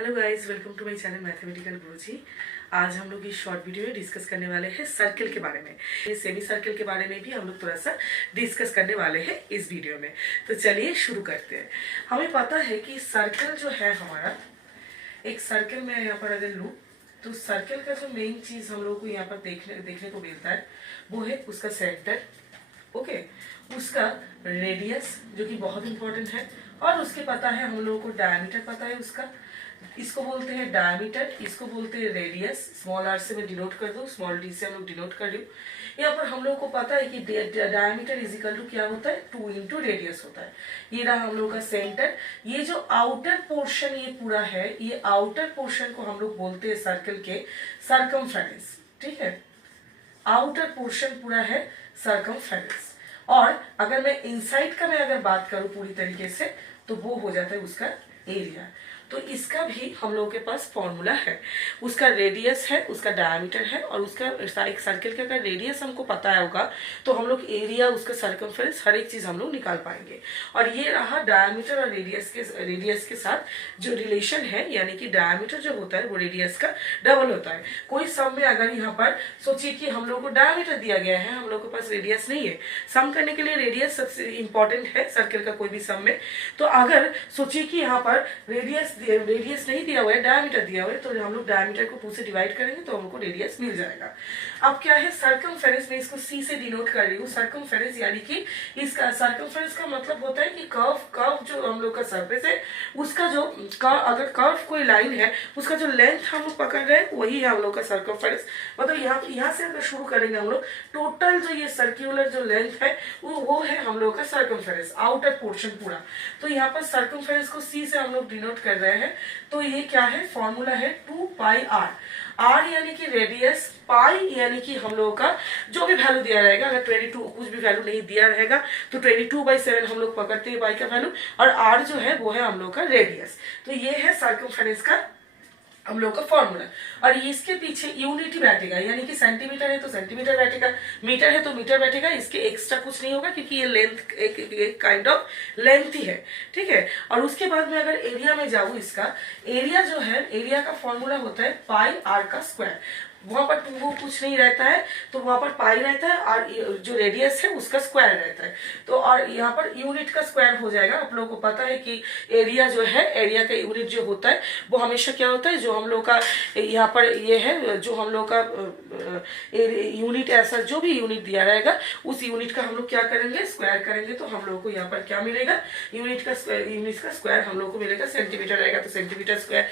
Hello guys, welcome to my channel mathematical Guruji. आज हम लोग इस शॉर्ट वीडियो में डिस्कस करने वाले हैं सर्कल के बारे में। इस सेमी सर्कल के बारे में भी हम लोग थोड़ा सा डिस्कस करने वाले हैं इस वीडियो में। तो चलिए शुरू करते हैं। हमें पता है कि सर्कल जो है हमारा, एक सर्कल में यहाँ पर अगर लूँ तो सर्कल का जो मेन चीज़ हम लोग को यहाँ पर देखने को मिलता है वो है उसका सेंटर, ओके, उसका रेडियस जो कि बहुत इंपॉर्टेंट है, और उसके पता है हम लोगों को डायमीटर पता है उसका, इसको बोलते हैं डायमीटर, इसको बोलते हैं रेडियस। स्मॉल आर से मैं डिनोट कर दूँ, स्मॉल डी से हम लोग डिनोट कर दूँ। यहाँ पर हम लोग को पता है कि डायमीटर इज इक्वल टू क्या होता है, 2 इंटू रेडियस होता है। ये रहा हम लोग का सेंटर। ये जो आउटर पोर्शन ये पूरा है, ये आउटर पोर्शन को हम लोग बोलते हैं सर्कल के सर्कमफेरेंस, ठीक है। आउटर पोर्शन पूरा है सर्कमफेरेंस। और अगर मैं इनसाइड का मैं अगर बात करूं पूरी तरीके से तो वो हो जाता है उसका एरिया। तो इसका भी हम लोगों के पास फॉर्मूला है, उसका रेडियस है, उसका डायमीटर है, और उसका एक सर्कल का अगर रेडियस हमको पता होगा तो हम लोग एरिया, उसका सर्कमफेरेंस, हर एक चीज हम लोग निकाल पाएंगे। और ये रहा डायमीटर और रेडियस के साथ जो रिलेशन है, यानी कि डायमीटर जो होता है वो रेडियस का डबल होता है। कोई सम में अगर यहाँ पर सोचिए कि हम लोग को डायमीटर दिया गया है, हम लोग के पास रेडियस नहीं है, सम करने के लिए रेडियस सबसे इंपॉर्टेंट है सर्कल का कोई भी सम में। तो अगर सोचिए कि यहाँ पर रेडियस नहीं दिया हुआ है, डायमीटर दिया हुआ है, तो हम लोग डायमीटर को 2 से डिवाइड करेंगे तो हमको रेडियस मिल जाएगा। अब क्या है सर्कमफेरेंस, में इसको सी से डिनोट कर रही हूँ। सर्कमफेरेंस यानी कि इसका सर्कमफेरेंस का मतलब होता है कि कर्व जो हम लोग का सरफेस है उसका जो अगर कर्व कोई लाइन है उसका जो लेंथ हम लोग पकड़ रहे हैं वही है हम लोग का सर्कमफेरेंस। मतलब यहाँ से अगर शुरू करेंगे हम लोग, टोटल जो ये सर्क्यूलर जो लेंथ है वो है हम लोग का सर्कमफेरेंस, आउटर पोर्शन पूरा। तो यहाँ पर सर्कमफेरेंस को सी से हम लोग डिनोट कर रहे हैं। तो ये क्या है, फॉर्मूला है 2 पाई आर। आर यानी कि रेडियस, पाई यानी कि हम लोगों का जो भी वैल्यू दिया रहेगा, अगर 22 कुछ भी वैल्यू नहीं दिया रहेगा तो 22/7 हम लोग पकड़ते हैं पाई का वैल्यू, और आर जो है वो है हम लोग का रेडियस। तो ये है सर्कमफेरेंस का हम लोग का फॉर्मूला। और इसके पीछे यूनिट ही बैठेगा, यानी कि सेंटीमीटर है तो सेंटीमीटर बैठेगा, मीटर है तो मीटर बैठेगा, इसके एक्स्ट्रा कुछ नहीं होगा क्योंकि ये लेंथ एक काइंड ऑफ लेंथ ही है, ठीक है। और उसके बाद में अगर एरिया में जाऊं, इसका एरिया जो है, एरिया का फॉर्मूला होता है पाई आर का स्क्वायर। वहां पर वो कुछ नहीं रहता है तो वहां पर पाई रहता है, और जो रेडियस है उसका स्क्वायर रहता है। तो और यहाँ पर यूनिट का स्क्वायर हो जाएगा। आप लोगों को पता है कि एरिया जो है, एरिया का यूनिट जो होता है वो हमेशा क्या होता है, जो हम लोग का यहाँ पर ये है, जो हम लोग का यूनिट, ऐसा जो भी यूनिट दिया रहेगा उस यूनिट का हम लोग क्या करेंगे, स्क्वायर करेंगे। तो हम लोग को यहाँ पर क्या मिलेगा, यूनिट का स्क्वायर हम लोग को मिलेगा, सेंटीमीटर रहेगा तो सेंटीमीटर स्क्वायर,